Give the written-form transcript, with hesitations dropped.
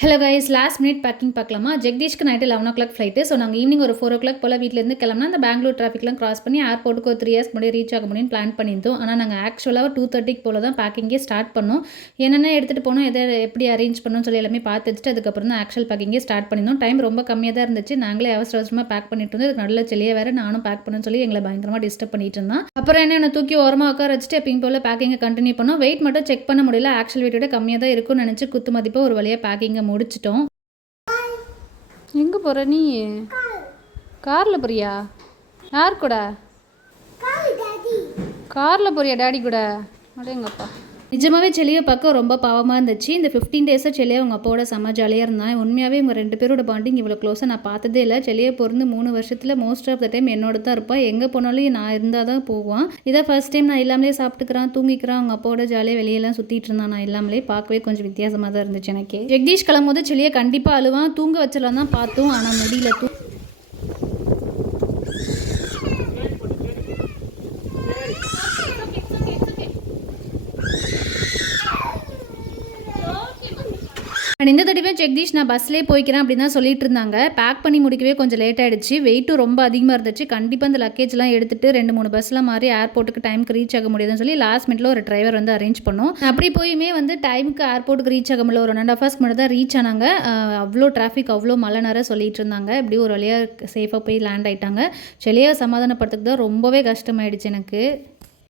Hello guys, last minute packing பார்க்கலாமா? ஜெகதீஷ்க்கு night 11:00 flight. So நாங்கள் ஈவினிங் ஒரு 4:00 போல் வீட்டிலேருந்து கிளம்புனா அந்த பெங்களூர் டிராஃபிக்லாம் கிராஸ் பண்ணி ஏர்போர்ட்டுக்கு ஒரு 3 ஹவர்ஸ் முன்னாடி ரீச் ஆக முடியும்னு பிளான் பண்ணியிருந்தோம். ஆனால் நாங்கள் ஆக்சுவலாக 2:30 போல் தான் பேக்கிங்கே ஸ்டார்ட் பண்ணோம். என்னென்ன எடுத்துகிட்டு போனோம், எதை எப்படி அரேஞ்ச் பண்ணணும்னு சொல்லி எல்லாமே பார்த்து வச்சுட்டு அதுக்கப்புறம் தான் ஆக்சுவல் பேக்கிங்கே ஸ்டார்ட் பண்ணியிருந்தோம். டைம் ரொம்ப கம்மியாக தான் இருந்துச்சு. நாங்களே அவசர அவசரமாக பேக் பண்ணிட்டு இருந்தோம். இதுக்கு நல்ல செல்லியே வேறு நானும் பேக் பண்ணணும்னு சொல்லி எங்களை பயங்கரமாக டிஸ்டர்ப் பண்ணிட்டு இருந்தான். அப்புறம் என்ன தூக்கி ஓரமாக உட்கார வச்சுட்டு எப்பயும் போல் பேக்கிங்கை கண்டினியூ பண்ணோம். வெயிட் மட்டும் செக் பண்ண முடியல. ஆக்சுவல் வெயிட்டோட கம்மியாக தான் இருக்கும்னு நினச்சி குத்து மதிப்பாக ஒரு வழியாக பேக்கிங்கை முடிச்சிட்டோம். எங்கே போகிற நீ? காரில் போறியா? யார் கூட? காரில் போறியா டேடி கூட? அடேங்கப்பா. நிஜமாகவே செல்லியை பார்க்க ரொம்ப பாவமாக இருந்துச்சு. இந்த 15 டேஸாக செல்லியை அவங்க அப்பாவோட செம்ம ஜாலியாக இருந்தான். உண்மையாகவே இவங்க 2 பேரோட பாண்டிங் இவ்வளோ க்ளோஸாக நான் பார்த்ததே இல்லை. செல்லியை பிறந்து 3 வருஷத்தில் மோஸ்ட் ஆஃப் த டைம் என்னோட தான் இருப்பான். எங்கே போனாலும் நான் இருந்தால் தான் போவான். இதான் ஃபர்ஸ்ட் டைம் நான் இல்லாமலே சாப்பிட்டுக்கிறான், தூங்கிக்கிறான். அவங்க அப்பாவோட ஜாலியாக வெளியெல்லாம் சுற்றிட்டு இருந்தான். நான் இல்லாமலே பார்க்கவே கொஞ்சம் வித்தியாசமாக தான் இருந்துச்சு எனக்கு. ஜெகதீஷ் கிளம்பும்போது செல்லியை கண்டிப்பாக அழுவான். தூங்க வச்சிடலாம் தான் பார்த்தோம், ஆனால் முடியல. அண்ட் இந்த தடவை ஜெகதீஷ் நான் பஸ்லேயே போய்க்கிறேன் அப்படின்னு தான் சொல்லிட்டு இருந்தாங்க. பேக் பண்ணி முடிக்கவே கொஞ்சம் லேட் ஆகிடுச்சு. வெயிட்டும் ரொம்ப அதிகமாக இருந்துச்சு. கண்டிப்பாக அந்த லக்கேஜ்லாம் எடுத்துகிட்டு 2-3 பஸ்லாம் மாறி ஏர்போர்ட்டுக்கு டைமுக்கு ரீச் ஆக முடியுதுன்னு சொல்லி லாஸ்ட் மினிட்ல ஒரு டிரைவர் வந்து அரேஞ்ச் பண்ணோம். அப்படி போயுமே வந்து டைமுக்கு ஏர்போர்ட்டுக்கு ரீச் ஆக முடியல. ஒரு 1.5 ஹவர்ஸ்க்கு முன்னாடி தான் ரீச் ஆனாங்க. அவ்வளோ டிராஃபிக், அவ்வளோ மழை நேரம் சொல்லிட்டு இருந்தாங்க. இப்படி ஒரு வழியாக சேஃபாக போய் லேண்ட் ஆகிட்டாங்க. செல்லியை சமாதானப்படுத்துக்கு தான் ரொம்பவே கஷ்டமாயிடுச்சு எனக்கு.